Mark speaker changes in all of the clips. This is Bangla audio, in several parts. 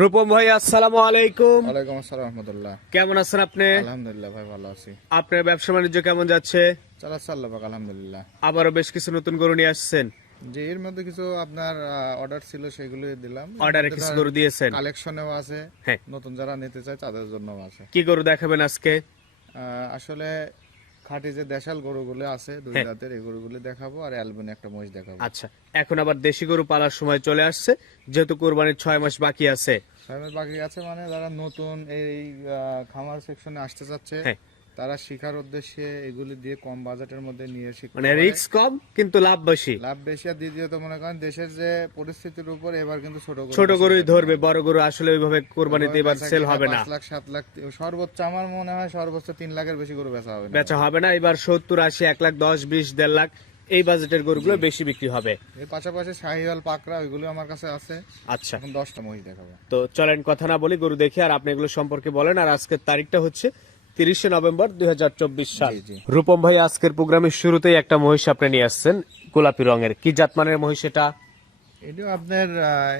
Speaker 1: রূপম ভাই আসসালামু আলাইকুম।
Speaker 2: ওয়ালাইকুম আসসালাম রহমতুল্লাহ।
Speaker 1: কেমন আছেন আপনি?
Speaker 2: আলহামদুলিল্লাহ ভাই ভালো আছি।
Speaker 1: আপনার ব্যবসা বাণিজ্য কেমন যাচ্ছে?
Speaker 2: চালাচ্ছে আল্লাহ পাক আলহামদুলিল্লাহ।
Speaker 1: আবারও বেশ কিছু নতুন গরু নিয়ে আসছেন।
Speaker 2: যে এর মধ্যে কিছু আপনার অর্ডার ছিল সেগুলো দিলাম।
Speaker 1: অর্ডারে কিছু গরু দিয়েছেন।
Speaker 2: কালেকশনেও আছে
Speaker 1: হ্যাঁ।
Speaker 2: নতুন যারা নিতে চায় তাদের জন্য আছে।
Speaker 1: কি গরু দেখাবেন আজকে?
Speaker 2: আহ, আসলে খাঁটি যে দেশাল গরুগুলো আছে দুই
Speaker 1: দাঁতের
Speaker 2: জাতের এই গরুগুলো দেখাবো আর অ্যালবেন একটা মহিষ দেখাবো।
Speaker 1: আচ্ছা এখন আবার দেশি গরু পালার সময় চলে আসছে যেহেতু কোরবানির ছয় মাস বাকি আছে।
Speaker 2: সাহেবের বাকি আছে মানে যারা নতুন এই খামার সেকশনে আসতে চাচ্ছে
Speaker 1: হ্যাঁ।
Speaker 2: তারা শিখার উদ্দেশ্যে এগুলি দিয়ে কম বাজেটের মধ্যে নিয়ে শিখতে
Speaker 1: মানে। রিস্ক কম কিন্তু লাভ বেশি।
Speaker 2: লাভ বেশি আর দ্বিতীয়ত মনে করেন দেশের যে পরিস্থিতির উপর এবার কিন্তু ছোট গরু
Speaker 1: ছোট গরুই ধরবে বড় গরু আসলে ওইভাবে কোরবানিতে এবার সেল হবে না।
Speaker 2: পাঁচ লাখ সাত লাখ সর্বোচ্চ আমার মনে হয় সর্বোচ্চ তিন লাখের বেশি গরু বেচা হবে না।
Speaker 1: বেচা হবে না এবার সত্তর আশি এক লাখ দশ বিশ দেড় লাখ এই বাজেটের গরুগুলো বেশি বিক্রি হবে।
Speaker 2: এর পাশাপাশি শাহিওয়াল পাকড়া ওইগুলো আমার কাছে আছে।
Speaker 1: আচ্ছা।
Speaker 2: এখন দশটা মহিষ দেখাবো।
Speaker 1: তো চলেন কথা না বলি গরু দেখি আর আপনি এগুলো সম্পর্কে বলেন। আর আজকের তারিখটা হচ্ছে তিরিশে নভেম্বর দু হাজার
Speaker 2: চব্বিশ সাল।
Speaker 1: রূপম ভাই আজকের প্রোগ্রামের শুরুতেই একটা মহিষ আপনি নিয়ে আসছেন গোলাপি রঙের। কি জাতমানের মহিষ এটা?
Speaker 2: এটিও আপনার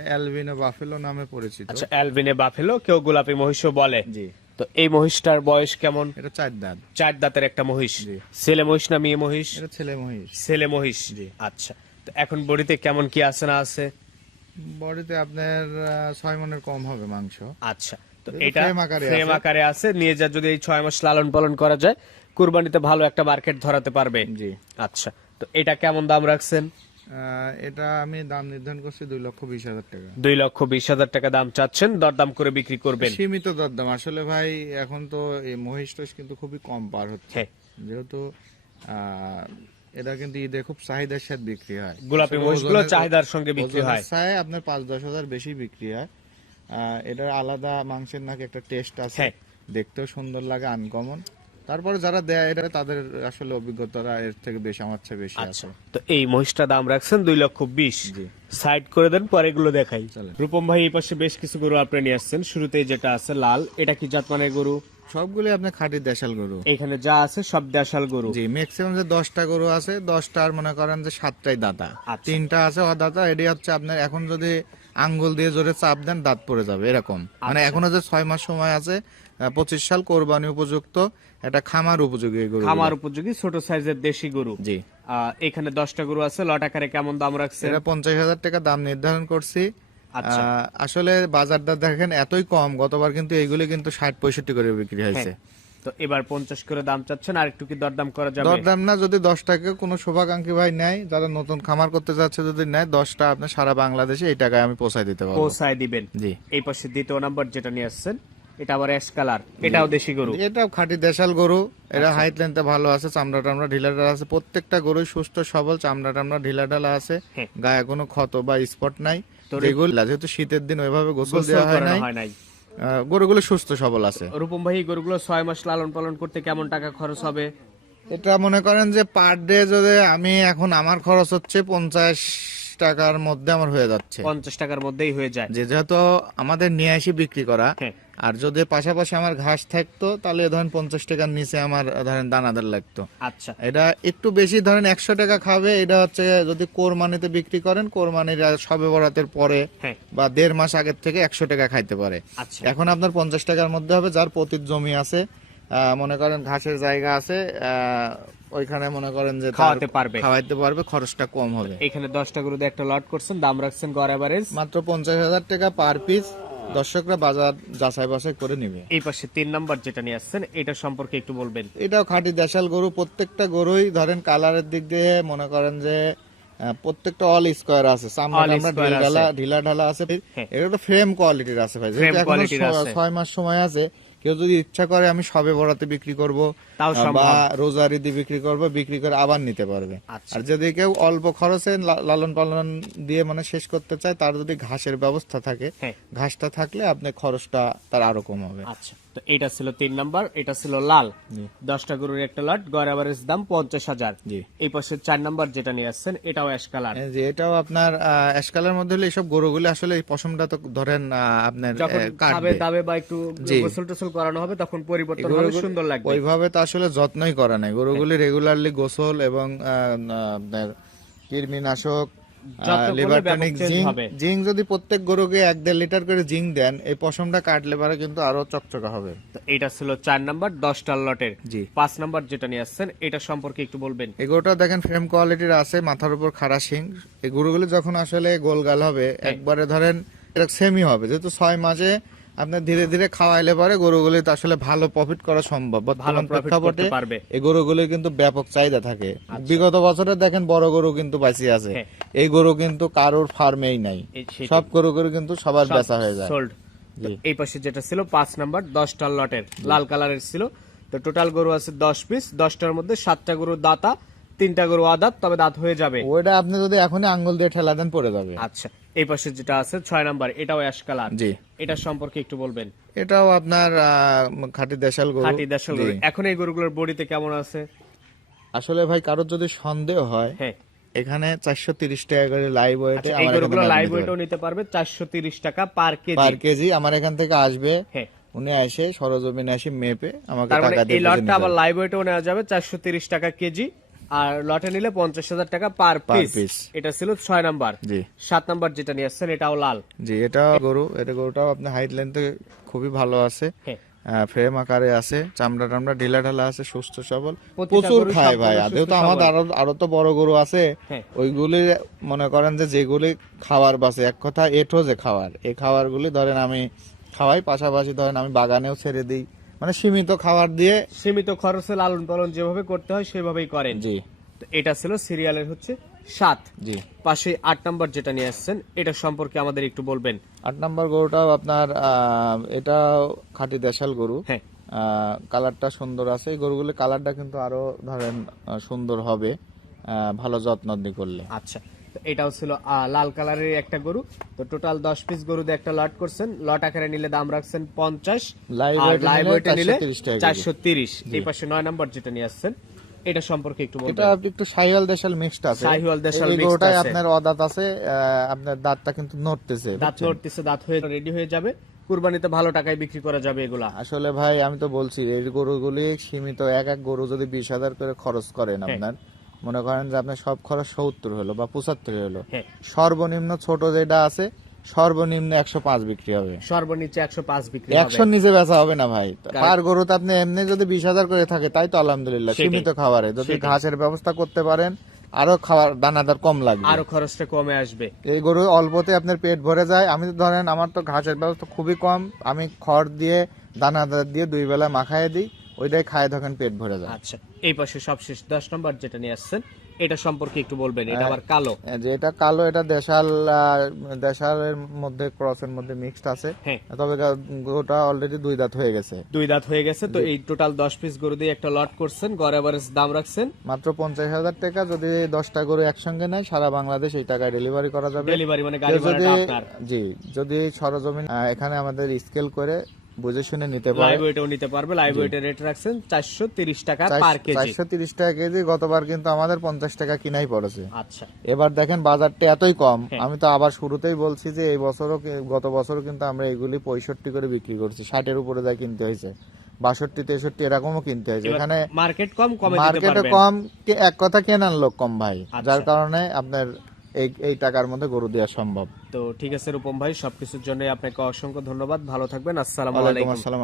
Speaker 2: অ্যালবিনো বাফেলো নামে পরিচিত।
Speaker 1: আচ্ছা অ্যালবিনে বাফেলো কেউ গোলাপি মহিষও বলে।
Speaker 2: জি।
Speaker 1: তো এই মহিষটার বয়স কেমন?
Speaker 2: এটা চার দাঁত।
Speaker 1: চার দাঁতের একটা মহিষ। ছেলে মহিষ না মেয়ে মহিষ?
Speaker 2: এটা ছেলে মহিষ।
Speaker 1: ছেলে মহিষ। আচ্ছা তো এখন বডিতে কেমন কি আছে না আছে?
Speaker 2: বডিতে আপনার ছয় মনের কম হবে মাংস।
Speaker 1: আচ্ছা তো
Speaker 2: এটা
Speaker 1: ফ্রেম আকারে আছে। নিয়ে যা যদি এই ছয় মাস লালন পালন করা যায় কুরবানিতে ভালো একটা মার্কেট ধরাতে পারবে।
Speaker 2: জি।
Speaker 1: আচ্ছা তো এটা কেমন দাম রাখছেন?
Speaker 2: এটা আমি দাম নির্ধারণ করছি দুই লক্ষ বিশ হাজার টাকা।
Speaker 1: দুই লক্ষ বিশ হাজার টাকা দাম চাচ্ছেন দরদাম করে বিক্রি করবেন।
Speaker 2: সীমিত দরদাম। আসলে ভাই এখন তো এই মহিষ টহিষ কিন্তু খুবই কম পার হচ্ছে।
Speaker 1: হ্যাঁ।
Speaker 2: যেহেতু এটা কিন্তু ঈদে খুব চাহিদার সাথে বিক্রি হয়।
Speaker 1: গোলাপি মহিষগুলো চাহিদার সঙ্গে বিক্রি হয়।
Speaker 2: আপনার পাঁচ দশ হাজার বেশি বিক্রি হয়। এটার আলাদা মাংসের নাকি একটা টেস্ট আছে।
Speaker 1: হ্যাঁ।
Speaker 2: দেখতেও সুন্দর লাগে আনকমন তারপরে যারা দেয় এটা তাদের আসলে অভিজ্ঞতারা এর থেকে বেশি আমার চেয়ে বেশি
Speaker 1: আচ্ছা।
Speaker 2: আছে।
Speaker 1: তো এই মহিষটা দাম রাখছেন দুই লক্ষ বিশ। সাইড করে দেন পরে এগুলো দেখাই। রূপম ভাই এই পাশে বেশ কিছু গরু আপনি নিয়ে আসছেন। শুরুতেই যেটা আছে লাল। এটা কি জাতমানের গরু?
Speaker 2: সবগুলি আপনার খাঁটি দেশাল গরু।
Speaker 1: এখানে যা আছে সব দেশাল গরু।
Speaker 2: জি ম্যাক্সিমাম যে দশটা গরু আছে দশটার মনে করেন যে সাতটাই দাতা।
Speaker 1: আচ্ছা।
Speaker 2: তিনটা আছে অদাতা এটি হচ্ছে আপনার এখন যদি আঙ্গুল দিয়ে জোরে চাপ দেন দাঁত পড়ে যাবে এরকম। মানে
Speaker 1: আচ্ছা।
Speaker 2: এখনও যে ছয় মাস সময় আছে পঁচিশ সাল কোরবানি উপযুক্ত এটা খামার উপযোগী গরু
Speaker 1: খামার উপযোগী ছোট সাইজের দেশি গরু।
Speaker 2: জি।
Speaker 1: এখানে দশটা গরু আছে লট আকারে কেমন দাম রাখছে
Speaker 2: এটা পঞ্চাশ হাজার টাকা দাম নির্ধারণ করছি।
Speaker 1: আচ্ছা।
Speaker 2: আহ, আসলে বাজারটা দেখেন এতই কম গতবার কিন্তু এইগুলি কিন্তু ষাট পঁয়ষট্টি করে বিক্রি হয়েছে।
Speaker 1: তো এবার পঞ্চাশ করে দাম চাচ্ছেন আর একটু কি দরদাম করা যাবে?
Speaker 2: দরদাম না যদি দশ টাকা কোনো শুভাকাঙ্ক্ষী ভাই নেয় যারা নতুন খামার করতে যাচ্ছে যদি নেয় দশটা আপনার সারা বাংলাদেশে এই টাকায় আমি পৌঁছায় দিতে পারব।
Speaker 1: পৌঁছায় দিবেন।
Speaker 2: জি।
Speaker 1: এই পাশে দ্বিতীয় নাম্বার যেটা নিয়ে আসছেন এটা আবার অ্যাশ কালার এটাও দেশি গরু।
Speaker 2: এটাও খাঁটি দেশাল গরু এরা হাইট লেন্থে ভালো আছে চামড়া টামড়া ঢিলা ঢালা আছে প্রত্যেকটা গরুই সুস্থ সবল চামড়া টামড়া ঢিলা ঢালা আছে
Speaker 1: হ্যাঁ।
Speaker 2: গায়ে কোনো ক্ষত বা স্পট নাই।
Speaker 1: তো
Speaker 2: যেগুলো যেহেতু শীতের দিন ওইভাবে গোসল দেওয়া হয় নাই। গরুগুলো সুস্থ সবল আছে।
Speaker 1: রূপম ভাই গরুগুলো ছয় মাস লালন পালন করতে কেমন টাকা খরচ হবে?
Speaker 2: এটা মনে করেন যে পার ডে যদি আমি এখন আমার খরচ হচ্ছে পঞ্চাশ টাকার মধ্যে আমার হয়ে যাচ্ছে।
Speaker 1: পঞ্চাশ টাকার মধ্যেই হয়ে যায়।
Speaker 2: যে যেহেতু আমাদের নিয়ে আসি বিক্রি করা
Speaker 1: হ্যাঁ।
Speaker 2: আর যদি পাশাপাশি আমার ঘাস থাকতো তাহলে ধরেন পঞ্চাশ টাকার নিচে আমার ধরেন দানাদার লাগতো।
Speaker 1: আচ্ছা।
Speaker 2: এটা একটু বেশি ধরেন একশো টাকা খাবে এটা হচ্ছে যদি কোরমানিতে বিক্রি করেন কোরবানির আর সবে বরাতের পরে
Speaker 1: হ্যাঁ।
Speaker 2: বা দেড় মাস আগের থেকে একশো টাকা খাইতে পারে।
Speaker 1: আচ্ছা।
Speaker 2: এখন আপনার পঞ্চাশ টাকার মধ্যে হবে যার প্রতির জমি আছে আহ, মনে করেন ঘাসের জায়গা আছে আহ, ওইখানে মনে করেন যে
Speaker 1: খাওয়াতে পারবে।
Speaker 2: খাওয়াইতে পারবে খরচটা কম হবে।
Speaker 1: এখানে দশটা গরু একটা লট করছেন দাম রাখছেন গড় এভারেজ
Speaker 2: মাত্র পঞ্চাশ হাজার টাকা পার পিস দর্শকরা বাজার যাচাই বাছাই করে নিবে।
Speaker 1: এই পাশে তিন নাম্বার যেটা নিয়ে আসছেন এটা সম্পর্কে একটু বলবেন।
Speaker 2: এটাও খাঁটি দেশাল গরু প্রত্যেকটা গরুই ধরেন কালারের দিক দিয়ে মনে করেন যে প্রত্যেকটা অল স্কোয়ার আছে। ঢিলা ঢালা
Speaker 1: আছে। হ্যাঁ।
Speaker 2: এটা তো ফ্রেম কোয়ালিটির আছে ভাই। যেহেতু
Speaker 1: এখনও।
Speaker 2: ছয় মাস সময় আছে কেউ যদি ইচ্ছা করে আমি সবে বড়াতে বিক্রি করব। বা রোজারি দিয়ে বিক্রি করব বিক্রি করে আবার নিতে পারবে।
Speaker 1: আচ্ছা।
Speaker 2: আর যদি কেউ অল্প খরচে লালন পালন দিয়ে মানে শেষ করতে চায় তার যদি ঘাসের ব্যবস্থা থাকে
Speaker 1: হ্যাঁ।
Speaker 2: ঘাসটা থাকলে আপনার খরচটা তার আরও কম হবে
Speaker 1: আচ্ছা তো এটা ছিল তিন নাম্বার এটা ছিল লাল। দশটা গরুর একটা লট গড় দাম পঞ্চাশ হাজার। এই পাশে চার নাম্বার যেটা নিয়ে আসছেন এটাও অ্যাশ কালার
Speaker 2: যে এটাও আপনার অ্যাশকালের মধ্যে হলে এইসব গরুগুলি আসলে এই পশমটা তো ধরেন আপনার
Speaker 1: খাবে দাবে বা একটু গোসল টোসল করানো হবে তখন পরিবর্তন হবে সুন্দর লাগবে।
Speaker 2: ওইভাবে তো আসলে যত্নই করা নাই গরুগুলি রেগুলারলি গোসল এবং আপনার কৃমিনাশক লিভারটনিক জিঙ্ক জিঙ্ক যদি প্রত্যেক গরুকে এক দেড় লিটার করে জিঙ্ক দেন এই পশমটা কাটলে পরে কিন্তু আরও চকচকা হবে।
Speaker 1: তো এটা ছিল চার নাম্বার দশটা লটের।
Speaker 2: জি।
Speaker 1: পাঁচ নাম্বার যেটা নিয়ে আসছেন এটা সম্পর্কে একটু বলবেন।
Speaker 2: এই গরুটা দেখেন ফ্রেম কোয়ালিটির আছে মাথার উপর খাড়া শিং। এই গরুগুলো যখন আসলে গোলগাল হবে
Speaker 1: হ্যাঁ।
Speaker 2: একবারে ধরেন এটা সেমি হবে যেহেতু ছয় মাসে আপনার ধীরে ধীরে খাওয়াইলে পরে গরুগুলি তো আসলে ভালো প্রফিট করা সম্ভব।
Speaker 1: ভালো
Speaker 2: প্রেক্ষাপটে
Speaker 1: পারবে।
Speaker 2: এই গরুগুলির কিন্তু ব্যাপক চাহিদা থাকে। বিগত বছরে দেখেন বড় গরু কিন্তু বাঁচিয়ে আছে।
Speaker 1: হ্যাঁ।
Speaker 2: এই গরু কিন্তু কারোর ফার্মেই নাই। সব গরু গরু কিন্তু সবার
Speaker 1: সব
Speaker 2: বেচা হয়ে যায়।
Speaker 1: এই পাশে যেটা ছিল পাঁচ নাম্বার দশটা লটের। লাল কালারের ছিল। তো টোটাল গরু আছে দশ পিস দশটার মধ্যে সাতটা গরু দাতা তিনটা গরু আদাত তবে দাঁত হয়ে যাবে।
Speaker 2: ওইটা আপনি যদি এখনই আঙ্গুল দিয়ে ঠেলা দেন পড়ে যাবে।
Speaker 1: আচ্ছা এই পাশে যেটা আছে ছয় নাম্বার এটাও অ্যাশ কালার।
Speaker 2: জি।
Speaker 1: এটা সম্পর্কে একটু বলবেন।
Speaker 2: এটাও আপনার খাঁটি দেশাল গরু।
Speaker 1: খাঁটি দেশাল গরু। এখন এই গরুগুলোর বডিতে কেমন আছে?
Speaker 2: আসলে ভাই কারোর যদি সন্দেহ হয়
Speaker 1: হ্যাঁ।
Speaker 2: এখানে চারশো তিরিশ টাকা করে লাইভ ওয়েটে
Speaker 1: এই গরুগুলো লাইভ ওয়েটও নিতে পারবে চারশো তিরিশ টাকা পার কেজি।
Speaker 2: পার কেজি আমার এখান থেকে আসবে।
Speaker 1: হ্যাঁ।
Speaker 2: উনি এসে সরজমিনে এসে মেপে আমাকে
Speaker 1: মানে
Speaker 2: টাকা দিয়ে
Speaker 1: এই লটটা আবার। লাইভ ওয়েটও নেওয়া যাবে চারশো তিরিশ টাকা কেজি। আর লটে নিলে পঞ্চাশ হাজার টাকা পার পিস এটা ছিল ছয় নাম্বার।
Speaker 2: জি।
Speaker 1: সাত নাম্বার যেটা নিয়ে আসছেন এটাও লাল।
Speaker 2: জি এটা গরু এটা গরুটাও আপনার হাইট লেন্থে খুবই ভালো আছে।
Speaker 1: হ্যাঁ।
Speaker 2: ফ্রেম আকারে আছে চামড়া টামড়া ঢিলা ঢালা আছে সুস্থ সবল। প্রচুর খায় ভাই আদেও তো আমাদের আরও আরও তো বড় গরু আছে।
Speaker 1: হ্যাঁ।
Speaker 2: ওইগুলি মনে করেন যে যেগুলি খাবার বাসে। এক কথা এঠো যে খাবার এই খাবারগুলি ধরেন আমি খাওয়াই পাশাপাশি ধরেন আমি বাগানেও ছেড়ে দিই। মানে সীমিত খাবার দিয়ে
Speaker 1: সীমিত খরচে লালন পালন যেভাবে করতে হয় সেভাবেই করেন।
Speaker 2: জি।
Speaker 1: তো এটা ছিল সিরিয়ালের হচ্ছে সাত।
Speaker 2: জি।
Speaker 1: পাশে আট নাম্বার যেটা নিয়ে আসছেন এটা সম্পর্কে আমাদের একটু বলবেন।
Speaker 2: আট নম্বর গরুটাও আপনার এটাও খাঁটি দেশাল গরু।
Speaker 1: হ্যাঁ।
Speaker 2: কালারটা সুন্দর আছে। এই গরুগুলির কালারটা কিন্তু আরও ধরেন সুন্দর হবে। ভালো যত্ন করলে।
Speaker 1: আচ্ছা। এটাও ছিল লাল কালারের একটা গরু। তো টোটাল দশ পিস গরু দিয়ে একটা লট করছেন। লট আকারে নিলে দাম রাখছেন পঞ্চাশ লাইভ
Speaker 2: নিলে
Speaker 1: ওয়েটে নিলে
Speaker 2: 430 টাকা কেজি।
Speaker 1: চারশো তিরিশ। এই পাশে নয় নম্বর যেটা নিয়ে আসছেন এটা সম্পর্কে একটু
Speaker 2: এটা একটু সাইওয়াল দেশাল মিক্সড আছে।
Speaker 1: শাহিওয়াল দেশাল
Speaker 2: গরুটাই
Speaker 1: আছে।
Speaker 2: আপনার অদাঁত আছে আপনার দাঁতটা কিন্তু নড়তেছে
Speaker 1: দাঁত নড়তেছে দাঁত হয়ে রেডি হয়ে যাবে। কুরবানিতে ভালো টাকায় বিক্রি করা যাবে এগুলা।
Speaker 2: আসলে ভাই আমি তো বলছি এই গরুগুলি সীমিত এক এক গরু যদি বিশ হাজার করে খরচ করেন
Speaker 1: হ্যাঁ।
Speaker 2: আপনার মনে করেন যে আপনার সব খরচ সত্তর হলো বা পঁচাত্তর হলো।
Speaker 1: হ্যাঁ।
Speaker 2: সর্বনিম্ন ছোট যেটা আছে সর্বনিম্ন একশো পাঁচ বিক্রি হবে।
Speaker 1: সর্বনিচে একশো পাঁচ বিক্রি হবে।
Speaker 2: একশো নিচে বেচা হবে না ভাই। পার গরু তো আপনি এমনি যদি বিশ হাজার করে থাকে তাই তো আলহামদুলিল্লাহ সীমিত খাবারে। যদি ঘাসের ব্যবস্থা করতে পারেন আরও খাবার দানাদার কম লাগবে।
Speaker 1: আরও খরচটা কমে আসবে।
Speaker 2: এই গরু অল্পতে আপনার পেট ভরে যায়। আমি তো ধরেন আমার তো ঘাসের ব্যবস্থা খুবই কম। আমি খড় দিয়ে দানাদার দিয়ে দুই বেলা মাখায় দিই। ওইটাই খায় তখন পেট ভরে যায়।
Speaker 1: আচ্ছা এই পাশে সবশেষ দশ নম্বর যেটা নিয়ে আসছেন এটা সম্পর্কে একটু বলবেন এটা আবার কালো?
Speaker 2: যে এটা কালো এটা দেশাল দেশালের মধ্যে ক্রসের মধ্যে মিক্সড আছে।
Speaker 1: হ্যাঁ।
Speaker 2: তবে গা- গরুটা অলরেডি দুই দাঁত হয়ে গেছে।
Speaker 1: দুই দাঁত হয়ে গেছে তো এই টোটাল দশ পিস গরু দিয়ে একটা লট করছেন গড় এভারেজ দাম রাখছেন?
Speaker 2: মাত্র পঞ্চাশ হাজার টাকা যদি দশটা গরু একসঙ্গে নেয় সারা বাংলাদেশ এই টাকায় ডেলিভারি করা যাবে।
Speaker 1: ডেলিভারি মানে গাড়ি ভাড়াটা আপনার।
Speaker 2: জি যদি সরজমিন এখানে আমাদের স্কেল করে বুঝে শুনে নিতে পারে।
Speaker 1: লাইভ ওয়েটও নিতে পারবে। লাইভ ওয়েটের রেট রাখছেন চারশো তিরিশ টাকা পার কেজি।
Speaker 2: চারশো তিরিশ টাকা কেজি গতবার কিন্তু আমাদের পঞ্চাশ টাকা কিনাই পড়েছে।
Speaker 1: আচ্ছা।
Speaker 2: এবার দেখেন বাজারটা এতই কম।
Speaker 1: হ্যাঁ।
Speaker 2: আমি তো আবার শুরুতেই বলছি যে এই বছরও গত বছরও কিন্তু আমরা এগুলি পঁয়ষট্টি করে বিক্রি করছি। ষাটের উপরে যা কিনতে হয়েছে। বাষট্টি তেষট্টি এরকমও কিনতে হয়েছে। এখানে
Speaker 1: মার্কেট কম কমে
Speaker 2: মার্কেটে কম এক কথা কেনার লোক কম ভাই।
Speaker 1: আচ্ছা।
Speaker 2: যার কারণে আপনার এই এই টাকার মধ্যে গরু দেওয়া সম্ভব।
Speaker 1: তো ঠিক আছে রূপম ভাই সবকিছুর জন্য আপনাকে অসংখ্য ধন্যবাদ। ভালো থাকবেন আসসালাম আলাইকুম।
Speaker 2: আসসালাম।